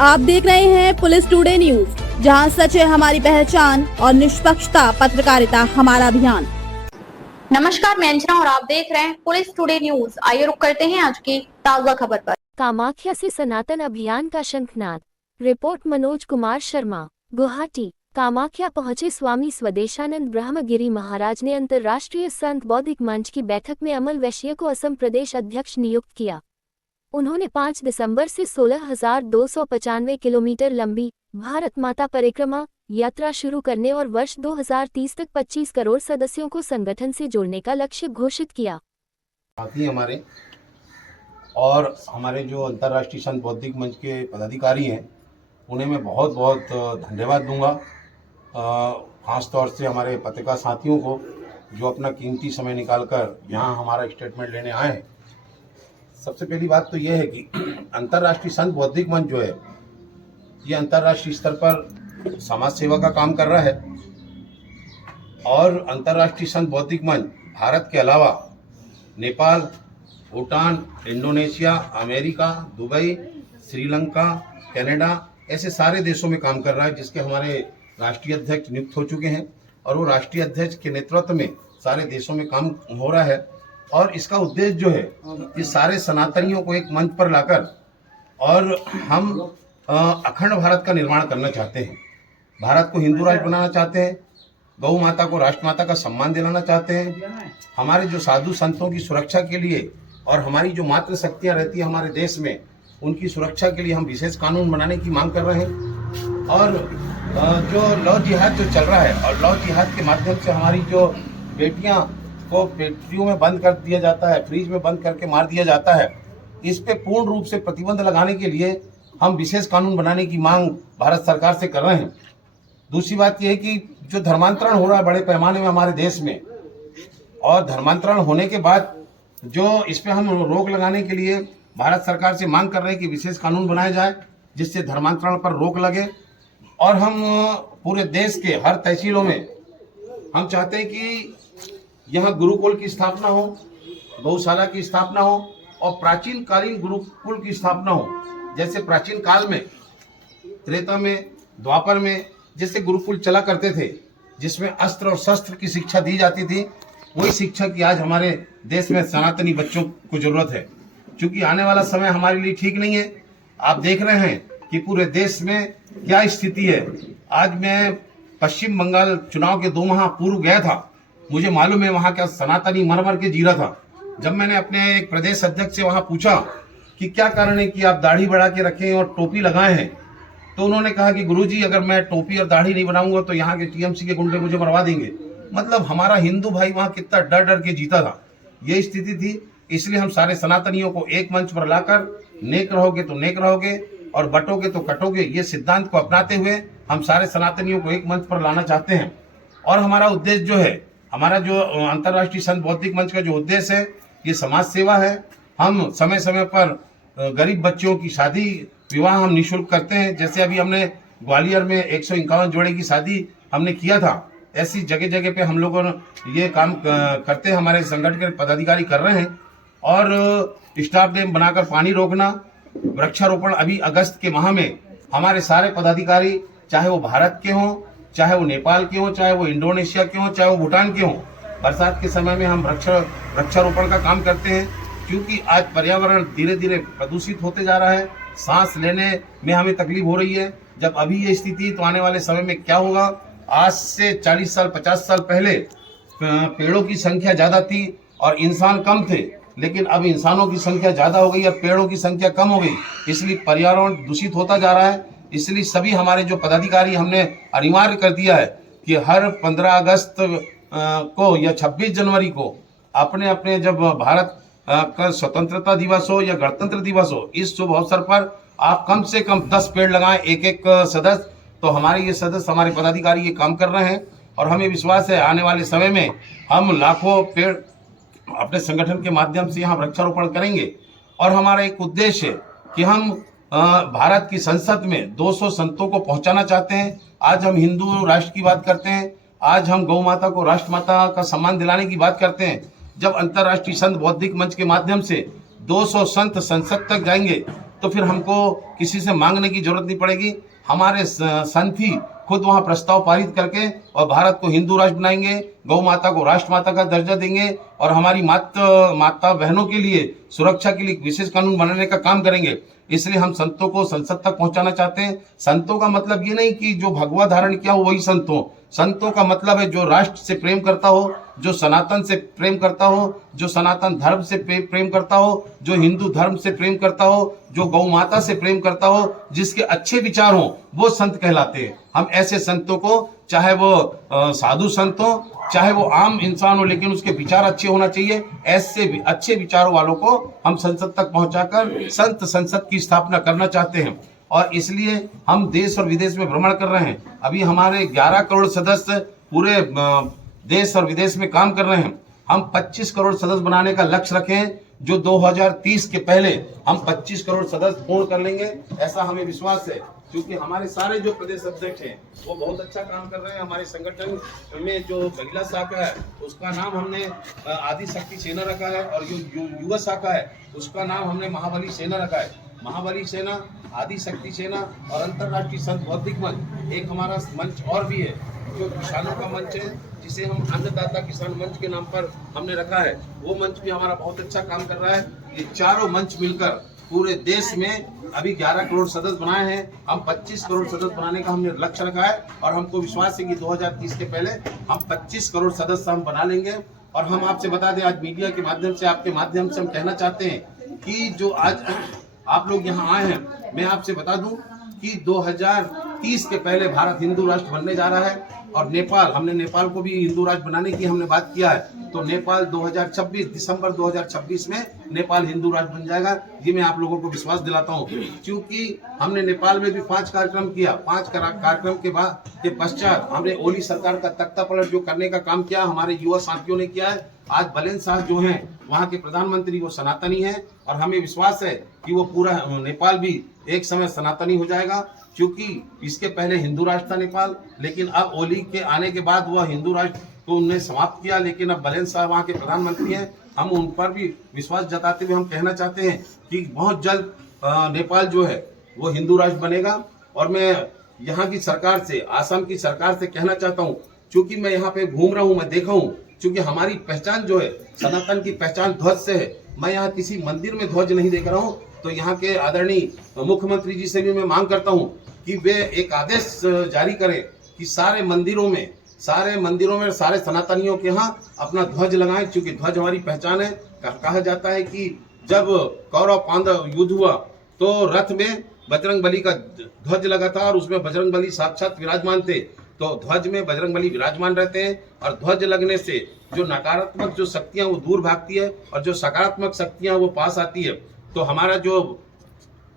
आप देख रहे हैं पुलिस टुडे न्यूज, जहां सच है हमारी पहचान और निष्पक्षता पत्रकारिता हमारा अभियान। नमस्कार, मैं अंजना और आप देख रहे हैं पुलिस टुडे न्यूज। आइए रुक करते हैं आज की ताजा खबर पर। कामाख्या से सनातन अभियान का शंखनाद। रिपोर्ट मनोज कुमार शर्मा, गुवाहाटी। कामाख्या पहुंचे स्वामी स्वदेशानंद ब्रह्मगिरी महाराज ने अंतर्राष्ट्रीय संत बौद्धिक मंच की बैठक में अमल वैश्य को असम प्रदेश अध्यक्ष नियुक्त किया। उन्होंने 5 दिसंबर से 16,295 किलोमीटर लंबी भारत माता परिक्रमा यात्रा शुरू करने और वर्ष 2030 तक 25 करोड़ सदस्यों को संगठन से जोड़ने का लक्ष्य घोषित किया। साथी हमारे और हमारे जो अंतर्राष्ट्रीय संत बौद्धिक मंच के पदाधिकारी हैं उन्हें मैं बहुत बहुत धन्यवाद दूंगा। खास तौर से हमारे पत्रकार साथियों को जो अपना कीमती समय निकालकर यहाँ हमारा स्टेटमेंट लेने आए हैं। सबसे पहली बात तो यह है कि अंतर्राष्ट्रीय संत बौद्धिक मंच जो है ये अंतर्राष्ट्रीय स्तर पर समाज सेवा का काम कर रहा है और अंतर्राष्ट्रीय संत बौद्धिक मंच भारत के अलावा Nepal, Bhutan, Indonesia, America, Dubai, Sri Lanka, Canada ऐसे सारे देशों में काम कर रहा है, जिसके हमारे राष्ट्रीय अध्यक्ष नियुक्त हो चुके हैं और वो राष्ट्रीय अध्यक्ष के नेतृत्व में सारे देशों में काम हो रहा है। और इसका उद्देश्य जो है ये सारे सनातनियों को एक मंच पर लाकर और हम अखंड भारत का निर्माण करना चाहते हैं। भारत को हिंदू राष्ट्र बनाना चाहते हैं, गौ माता को राष्ट्रमाता का सम्मान दिलाना चाहते हैं। हमारे जो साधु संतों की सुरक्षा के लिए और हमारी जो मातृ शक्तियाँ रहती है हमारे देश में उनकी सुरक्षा के लिए हम विशेष कानून बनाने की मांग कर रहे हैं। और जो लव जिहाद जो चल रहा है और लव जिहाद के माध्यम से हमारी जो बेटियां को फैक्ट्रियों में बंद कर दिया जाता है, फ्रीज में बंद करके मार दिया जाता है, इस पे पूर्ण रूप से प्रतिबंध लगाने के लिए हम विशेष कानून बनाने की मांग भारत सरकार से कर रहे हैं। दूसरी बात यह है कि जो धर्मांतरण हो रहा है बड़े पैमाने में हमारे देश में और धर्मांतरण होने के बाद जो इस पे हम रोक लगाने के लिए भारत सरकार से मांग कर रहे हैं कि विशेष कानून बनाया जाए जिससे धर्मांतरण पर रोक लगे। और हम पूरे देश के हर तहसीलों में हम चाहते हैं कि यहाँ गुरुकुल की स्थापना हो, गौशाला की स्थापना हो और प्राचीन कालीन गुरुकुल की स्थापना हो। जैसे प्राचीन काल में त्रेता में, द्वापर में जैसे गुरुकुल चला करते थे जिसमें अस्त्र और शस्त्र की शिक्षा दी जाती थी, वही शिक्षा की आज हमारे देश में सनातनी बच्चों को जरूरत है। क्योंकि आने वाला समय हमारे लिए ठीक नहीं है। आप देख रहे हैं कि पूरे देश में क्या स्थिति है। आज मैं पश्चिम बंगाल चुनाव के 2 माह पूर्व गया था, मुझे मालूम है वहाँ का सनातनी मर मर के जी रहा था। जब मैंने अपने एक प्रदेश अध्यक्ष से वहाँ पूछा कि क्या कारण है कि आप दाढ़ी बढ़ा के रखे और टोपी लगाए हैं, तो उन्होंने कहा कि गुरुजी अगर मैं टोपी और दाढ़ी नहीं बनाऊंगा तो यहाँ के टीएमसी के गुंडे मुझे मरवा देंगे। मतलब हमारा हिंदू भाई वहाँ कितना डर डर के जीता था, ये स्थिति थी। इसलिए हम सारे सनातनियों को एक मंच पर लाकर नेक रहोगे तो नेक रहोगे और बटोगे तो कटोगे, ये सिद्धांत को अपनाते हुए हम सारे सनातनियों को एक मंच पर लाना चाहते हैं। और हमारा उद्देश्य जो है, हमारा जो अंतर्राष्ट्रीय संत बौद्धिक मंच का जो उद्देश्य है ये समाज सेवा है। हम समय समय पर गरीब बच्चों की शादी विवाह हम निःशुल्क करते हैं। जैसे अभी हमने ग्वालियर में 151 जोड़े की शादी हमने किया था, ऐसी जगह जगह पे हम लोगों ने ये काम करते हैं, हमारे संगठन के पदाधिकारी कर रहे हैं। और स्टाफ डैम बनाकर पानी रोकना, वृक्षारोपण अभी अगस्त के माह में हमारे सारे पदाधिकारी, चाहे वो भारत के हों, चाहे वो नेपाल के हों, चाहे वो इंडोनेशिया के हों, चाहे वो भूटान के हों, बरसात के समय में हम वृक्षारोपण का काम करते हैं। क्योंकि आज पर्यावरण धीरे धीरे प्रदूषित होते जा रहा है, सांस लेने में हमें तकलीफ हो रही है। जब अभी ये स्थिति तो आने वाले समय में क्या होगा। आज से 40 साल 50 साल पहले पेड़ों की संख्या ज्यादा थी और इंसान कम थे, लेकिन अब इंसानों की संख्या ज्यादा हो गई और पेड़ों की संख्या कम हो गई, इसलिए पर्यावरण दूषित होता जा रहा है। इसलिए सभी हमारे जो पदाधिकारी हमने अनिवार्य कर दिया है कि हर 15 अगस्त को या 26 जनवरी को अपने अपने जब भारत का स्वतंत्रता दिवस हो या गणतंत्र दिवस हो, इस शुभ अवसर पर आप कम से कम 10 पेड़ लगाएं, एक एक सदस्य। तो हमारे ये सदस्य, हमारे पदाधिकारी ये काम कर रहे हैं और हमें विश्वास है आने वाले समय में हम लाखों पेड़ अपने संगठन के माध्यम से यहाँ वृक्षारोपण करेंगे। और हमारा एक उद्देश्य है कि हम भारत की संसद में 200 संतों को पहुंचाना चाहते हैं। आज हम हिंदू राष्ट्र की बात करते हैं, आज हम गौ माता को राष्ट्रमाता का सम्मान दिलाने की बात करते हैं। जब अंतर्राष्ट्रीय संत बौद्धिक मंच के माध्यम से 200 संत संसद तक जाएंगे तो फिर हमको किसी से मांगने की जरूरत नहीं पड़ेगी। हमारे संत ही खुद वहां प्रस्ताव पारित करके और भारत को हिंदू राष्ट्र बनाएंगे, गौ माता को राष्ट्र माता का दर्जा देंगे और हमारी माता बहनों के लिए सुरक्षा के लिए विशेष कानून बनाने का काम करेंगे। इसलिए हम संतों को संसद तक पहुंचाना चाहते हैं। संतों का मतलब ये नहीं कि जो भगवा धारण किया हो वही संत हो। संतों का मतलब है जो राष्ट्र से प्रेम करता हो, जो सनातन से प्रेम करता हो, जो सनातन धर्म से प्रेम करता हो, जो हिंदू धर्म से प्रेम करता हो, जो गौ माता से प्रेम करता हो, जिसके अच्छे विचार हो, वो संत कहलाते हैं। हम ऐसे संतों को, चाहे वो साधु संत हो, चाहे वो आम इंसान हो, लेकिन उसके विचार अच्छे होना चाहिए। ऐसे अच्छे विचारों वालों को हम संसद तक पहुंचाकर संत संसद की स्थापना करना चाहते हैं और इसलिए हम देश और विदेश में भ्रमण कर रहे हैं। अभी हमारे 11 करोड़ सदस्य पूरे देश और विदेश में काम कर रहे हैं। हम 25 करोड़ सदस्य बनाने का लक्ष्य रखे हैं, जो 2030 के पहले हम 25 करोड़ सदस्य पूर्ण कर लेंगे, ऐसा हमें विश्वास है। क्योंकि हमारे सारे जो प्रदेश अध्यक्ष हैं वो बहुत अच्छा काम कर रहे हैं। हमारे संगठन में जो महिला शाखा है उसका नाम हमने आदि शक्ति सेना रखा है और जो युवा शाखा है उसका नाम हमने महाबली सेना रखा है। महाबली सेना, आदि शक्ति सेना और अंतर्राष्ट्रीय संत बौद्धिक मंच, एक हमारा मंच और भी है जो किसानों का मंच है, जिसे हम अन्नदाता किसान मंच के नाम पर हमने रखा है। वो मंच भी हमारा बहुत अच्छा काम कर रहा है। ये चारों मंच मिलकर पूरे देश में अभी 11 करोड़ सदस्य बनाए हैं। हम 25 करोड़ सदस्य बनाने का हमने लक्ष्य रखा है और हमको विश्वास है कि 2030 के पहले हम 25 करोड़ सदस्य हम बना लेंगे। और हम आपसे बता दें, आज मीडिया के माध्यम से, आपके माध्यम से हम कहना चाहते हैं कि जो आज आप लोग यहाँ आए हैं, मैं आपसे बता दूं कि 2030 के पहले भारत हिंदू राष्ट्र बनने जा रहा है। और नेपाल, हमने नेपाल को भी हिंदू राष्ट्र बनाने की हमने बात किया है, तो नेपाल 2026 दिसंबर 2026 में नेपाल हिंदू राष्ट्र बन जाएगा। ये मैं आप लोगों को विश्वास दिलाता हूँ, क्योंकि हमने नेपाल में भी 5 कार्यक्रम किया। 5 कार्यक्रम के पश्चात हमने ओली सरकार का तख्ता पलट जो करने का काम किया, हमारे युवा साथियों ने किया है। आज बलेन साहब जो हैं वहाँ के प्रधानमंत्री, वो सनातनी हैं और हमें विश्वास है कि वो पूरा नेपाल भी एक समय सनातनी हो जाएगा। क्योंकि इसके पहले हिंदू राष्ट्र था नेपाल, लेकिन अब ओली के आने के बाद वह हिंदू राष्ट्र को उन्होंने समाप्त किया। लेकिन अब बलेन साहब वहाँ के प्रधानमंत्री हैं, हम उन पर भी विश्वास जताते हुए हम कहना चाहते हैं कि बहुत जल्द नेपाल जो है वो हिंदू राष्ट्र बनेगा। और मैं यहाँ की सरकार से, आसाम की सरकार से कहना चाहता हूँ, क्योंकि मैं यहाँ पे घूम रहा हूँ, मैं देखा हूँ, क्योंकि हमारी पहचान जो है सनातन की पहचान ध्वज से है। मैं यहाँ किसी मंदिर में ध्वज नहीं देख रहा हूँ, तो यहाँ के आदरणीय मुख्यमंत्री जी से भी मैं मांग करता हूँ कि वे एक आदेश जारी करें कि सारे मंदिरों में सारे सनातनियों के यहाँ अपना ध्वज लगाएं, क्योंकि ध्वज हमारी पहचान है। कहा जाता है कि जब कौरव पांडव युद्ध हुआ तो रथ में बजरंग बली का ध्वज लगा था और उसमें बजरंग बली साक्षात विराजमान थे। तो ध्वज में बजरंग बली विराजमान रहते हैं और ध्वज लगने से जो नकारात्मक जो शक्तियां वो दूर भागती है और जो सकारात्मक शक्तियां वो पास आती है। तो हमारा जो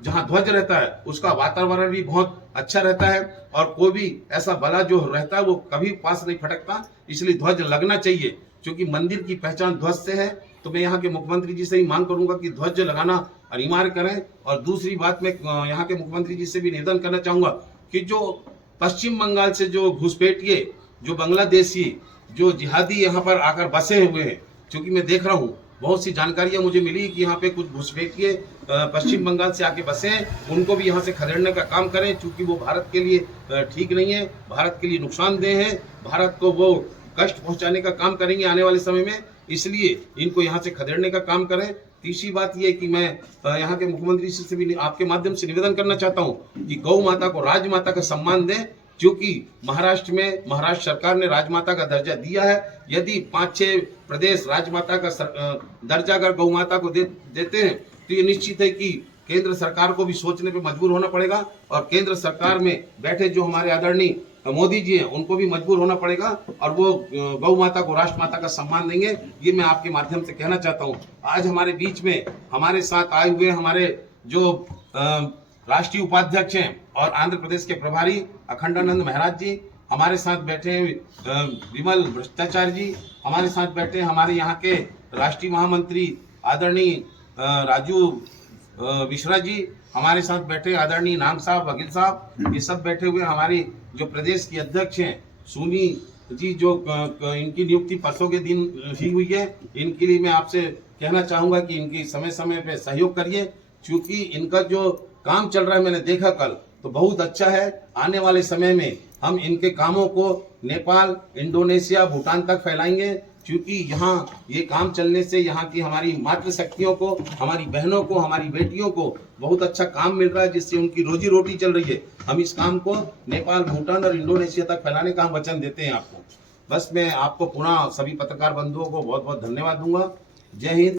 जहाँ ध्वज रहता है उसका वातावरण भी बहुत अच्छा रहता है और कोई भी ऐसा बला जो रहता है वो कभी पास नहीं फटकता। इसलिए ध्वज लगना चाहिए, क्योंकि मंदिर की पहचान ध्वज से है। तो मैं यहाँ के मुख्यमंत्री जी से ही मांग करूंगा कि ध्वज लगाना अनिवार्य करें। और दूसरी बात, मैं यहाँ के मुख्यमंत्री जी से भी निवेदन करना चाहूंगा कि जो पश्चिम बंगाल से जो घुसपैठिए, जो बांग्लादेशी, जो जिहादी यहाँ पर आकर बसे हुए हैं, क्योंकि मैं देख रहा हूँ बहुत सी जानकारियां मुझे मिली कि यहाँ पे कुछ घुसपैठिए पश्चिम बंगाल से आके बसे हैं, उनको भी यहाँ से खदेड़ने का काम करें, क्योंकि वो भारत के लिए ठीक नहीं है, भारत के लिए नुकसानदेह है, भारत को वो कष्ट पहुंचाने का काम करेंगे आने वाले समय में। इसलिए इनको यहाँ से खदेड़ने का काम करें। तीसरी बात यह कि मैं यहाँ के मुख्यमंत्री से भी आपके माध्यम से निवेदन करना चाहता हूँ कि गौ माता को राजमाता का सम्मान दें, क्योंकि महाराष्ट्र सरकार ने राजमाता का दर्जा दिया है। यदि 5-6 प्रदेश राजमाता का दर्जा अगर गौ माता को देते हैं तो ये निश्चित है कि केंद्र सरकार को भी सोचने पे मजबूर होना पड़ेगा और केंद्र सरकार में बैठे जो हमारे आदरणीय मोदी जी हैं उनको भी मजबूर होना पड़ेगा और वो गौ माता को राष्ट्र माता का सम्मान देंगे। ये मैं आपके माध्यम से कहना चाहता हूँ। आज हमारे बीच में हमारे साथ आए हुए हमारे जो राष्ट्रीय उपाध्यक्ष हैं और आंध्र प्रदेश के प्रभारी अखंडानंद महाराज जी, हमारे साथ बैठे हैं विमल भ्रष्टाचार्य जी, हमारे साथ बैठे हमारे यहाँ के राष्ट्रीय महामंत्री आदरणीय राजू मिश्रा जी, हमारे साथ बैठे आदरणीय नाम साहब, वकील साहब, ये सब बैठे हुए हमारी जो प्रदेश की अध्यक्ष हैं सुनी जी, जो इनकी नियुक्ति परसों के दिन ही हुई है। इनके लिए मैं आपसे कहना चाहूँगा कि इनकी समय समय पे सहयोग करिए, क्योंकि इनका जो काम चल रहा है मैंने देखा कल, तो बहुत अच्छा है। आने वाले समय में हम इनके कामों को नेपाल, इंडोनेशिया, भूटान तक फैलाएंगे, क्योंकि यहाँ ये काम चलने से यहाँ की हमारी मातृशक्तियों को, हमारी बहनों को, हमारी बेटियों को बहुत अच्छा काम मिल रहा है, जिससे उनकी रोजी रोटी चल रही है। हम इस काम को नेपाल, भूटान और इंडोनेशिया तक फैलाने का हम वचन देते हैं आपको। बस मैं आपको पुनः सभी पत्रकार बंधुओं को बहुत बहुत धन्यवाद दूंगा। जय हिंद।